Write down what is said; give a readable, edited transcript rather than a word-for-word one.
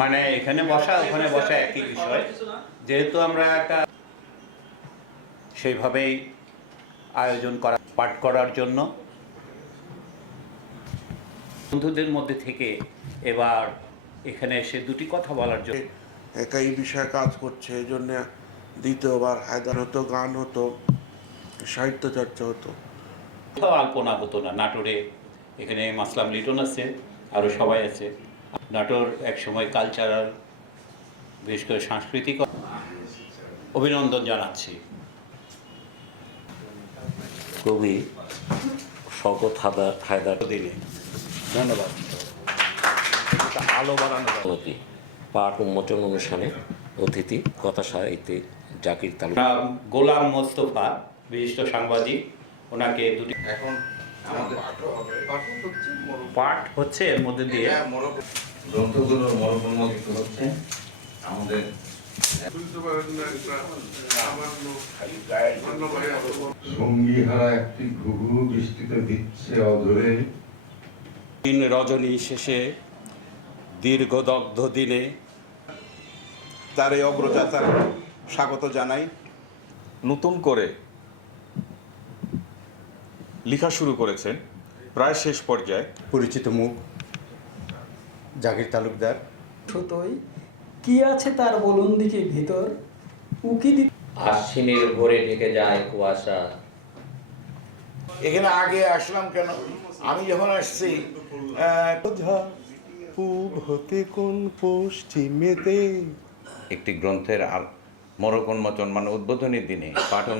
মানে এখানে বসা ওখানে বসা একই বিষয়, যেহেতু আমরা একটা সেইভাবেই আয়োজন করা পাঠ করার জন্য বন্ধুদের মধ্যে থেকে এবার এখানে এসে দুটি কথা বলার জন্য একই বিষয়ে কাজ করছে, এই জন্য দ্বিতীয়বার হায়দার হতো, গান হতো, সাহিত্য চর্চা হতো। আলপনা হতো না নাটোরে। এখানে মাসলাম লিটন আছে, আরও সবাই আছে। নাটোর একসময় কালচারাল, বিশেষ করে সাংস্কৃতিক অভিনন্দন জানাচ্ছি। কবি শওকত হায়দার দিনে ধন্যবাদ। আলো বাড়ানো পাঠ উন্মোচন অনুষ্ঠানে অতিথি কথা সাহিত্যিক জাকির তালুকদার। গোলাম মোস্তফা বিশিষ্ট সাংবাদিক, ওনাকে দুটি এখন আমাদের পাঠ হচ্ছে এর মধ্যে দিয়ে গ্রন্থগুলোর মরকর্মলিত হচ্ছে আমাদের সঙ্গীহারা একটি ঘুঘু বৃষ্টিতে দিচ্ছে অধরে। দিন রজনী শেষে দীর্ঘদগ্ধ দিনে তার এই অগ্রযাত্রার স্বাগত জানাই। নতুন করে লেখা শুরু করেছেন, প্রায় শেষ পর্যায়ে। পরিচিত মুখ জাকির তালুকদার। ছোটই কি আছে তার বলুন দিকে ভিতর উকি দি আশ্বিনের ভোরে ঢেকে যায় কুয়াশা। এখানে আগে আসলাম কেন? আমি যখন আসছি পূব হতে কোন পশ্চিমেতে একটি গ্রন্থের মরক উন্মোচন মানে উদ্বোধনীর দিনে পাঠন